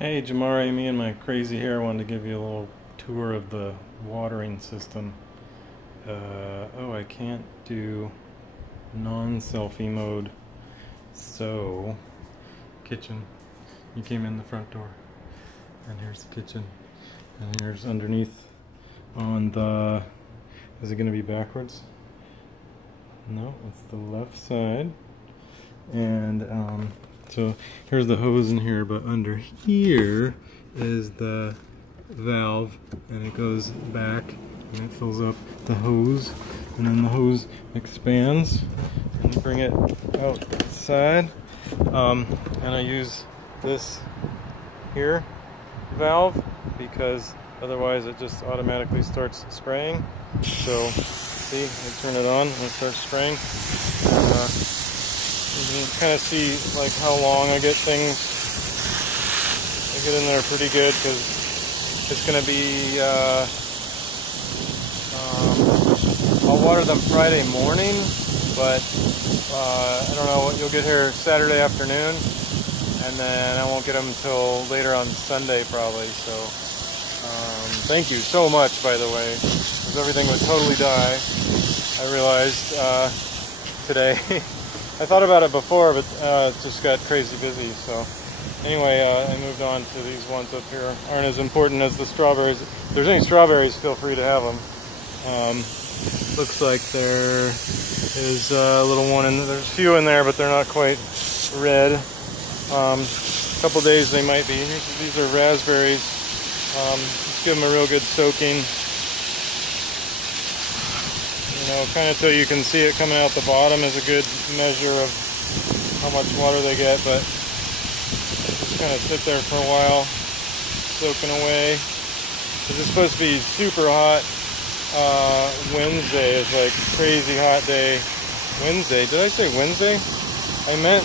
Hey Jamari, me and my crazy hair wanted to give you a little tour of the watering system. Oh, I can't do non-selfie mode. So, kitchen. You came in the front door. And here's the kitchen. And here's underneath on the... Is it going to be backwards? No, it's the left side. And so here's the hose in here, but under here is the valve, and it goes back and it fills up the hose, and then the hose expands and you bring it outside. And I use this here valve because otherwise it just automatically starts spraying. So see, I turn it on and it starts spraying. You can kind of see like how long I get things. I get in there pretty good because it's going to be, I'll water them Friday morning, but I don't know, you'll get here Saturday afternoon, and then I won't get them until later on Sunday probably. So thank you so much, by the way, because everything would totally die, I realized today. I thought about it before, but it just got crazy busy. So anyway, I moved on to these ones up here. Aren't as important as the strawberries. If there's any strawberries, feel free to have them. Looks like there is a little one in there. There's a few in there, but they're not quite red. A couple days they might be. These are raspberries. Let's give them a real good soaking. You know, kind of till you can see it coming out the bottom is a good measure of how much water they get, but just kind of sit there for a while, soaking away. This is supposed to be super hot. Wednesday is like crazy hot day. Wednesday, did I say Wednesday? I meant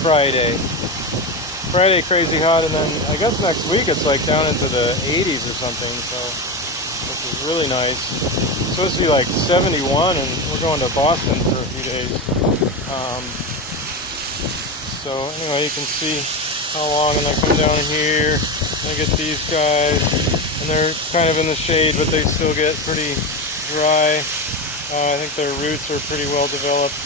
Friday. Friday crazy hot, and then I guess next week it's like down into the 80s or something, so which is really nice. It's supposed to be like 71, and we're going to Boston for a few days. So anyway, you can see how long, and I come down here, and I get these guys, and they're kind of in the shade, but they still get pretty dry. I think their roots are pretty well developed.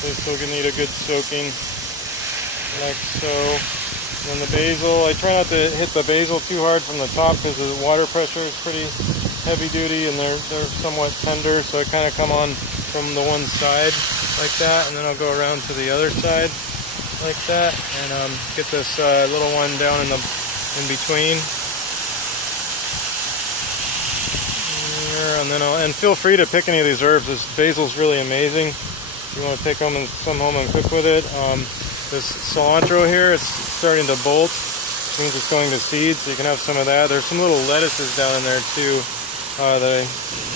They still need a good soaking, like so. And the basil, I try not to hit the basil too hard from the top because the water pressure is pretty heavy duty, and they're somewhat tender, so I kind of come on from the one side like that, and then I'll go around to the other side like that, and get this little one down in between. And then and feel free to pick any of these herbs. This basil's really amazing. If you want to take some home and cook with it. This cilantro here, it's starting to bolt, which means it's going to seed, so you can have some of that. There's some little lettuces down in there too that I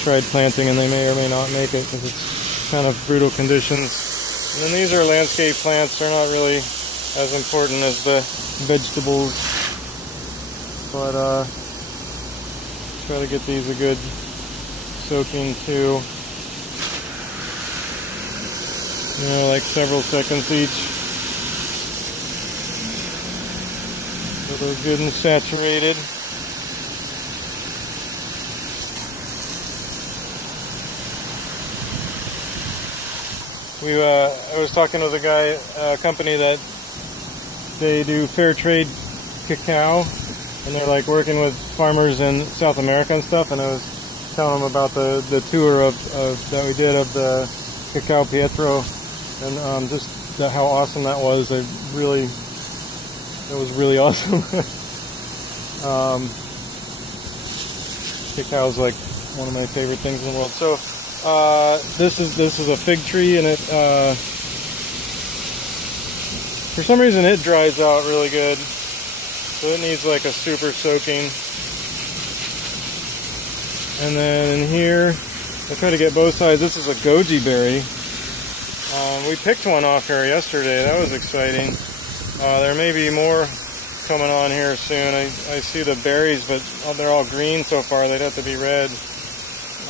tried planting, and they may or may not make it because it's kind of brutal conditions. And then these are landscape plants. They're not really as important as the vegetables, but try to get these a good soaking too. You know, like several seconds each. So they're good and saturated. I was talking with a guy, a company that they do fair trade cacao, and they're like working with farmers in South America and stuff, and I was telling them about the tour that we did of the Cacao Pietro, and just how awesome that was. It was really awesome. Cacao is like one of my favorite things in the world. So this is a fig tree, and it for some reason it dries out really good, so it needs like a super soaking. And then in here, I try to get both sides. This is a goji berry. We picked one off here yesterday. That was exciting. There may be more coming on here soon. I see the berries, but they're all green so far. They'd have to be red,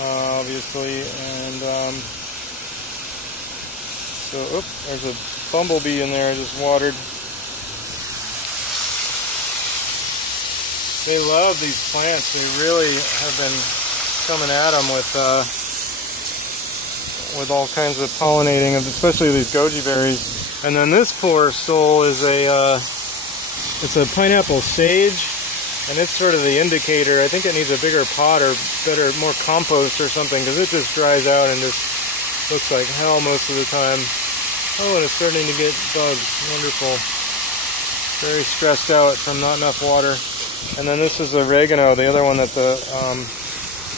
obviously. And so, oops, there's a bumblebee in there I just watered. They love these plants. They really have been coming at them with all kinds of pollinating, especially these goji berries. And then this poor soul is it's a pineapple sage, and it's sort of the indicator. I think it needs a bigger pot or better, more compost or something, because it just dries out and just looks like hell most of the time. Oh, and it's starting to get bugs. Wonderful. Very stressed out from not enough water. And then this is oregano, the other one that the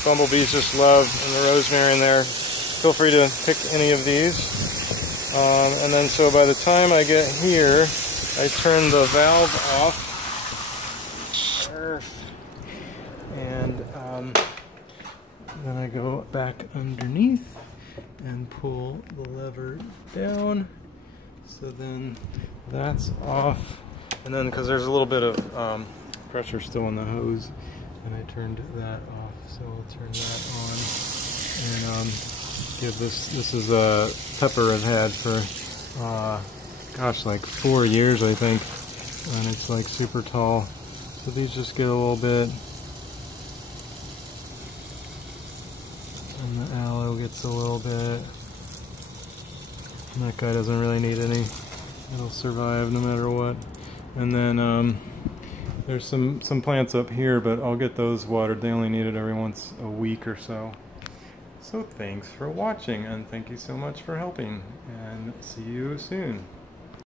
bumblebees just love, and the rosemary in there. Feel free to pick any of these. And then so by the time I get here, I turn the valve off. And then I go back underneath and pull the lever down. So then that's off. And then because there's a little bit of pressure still in the hose, and I turned that off. So I'll turn that on and give this is a pepper I've had for gosh, like 4 years I think, and it's like super tall. So these just get a little bit, and the aloe gets a little bit. And that guy doesn't really need any. It'll survive no matter what. And then there's some plants up here, but I'll get those watered. They only need it every once a week or so. So thanks for watching, and thank you so much for helping, and see you soon.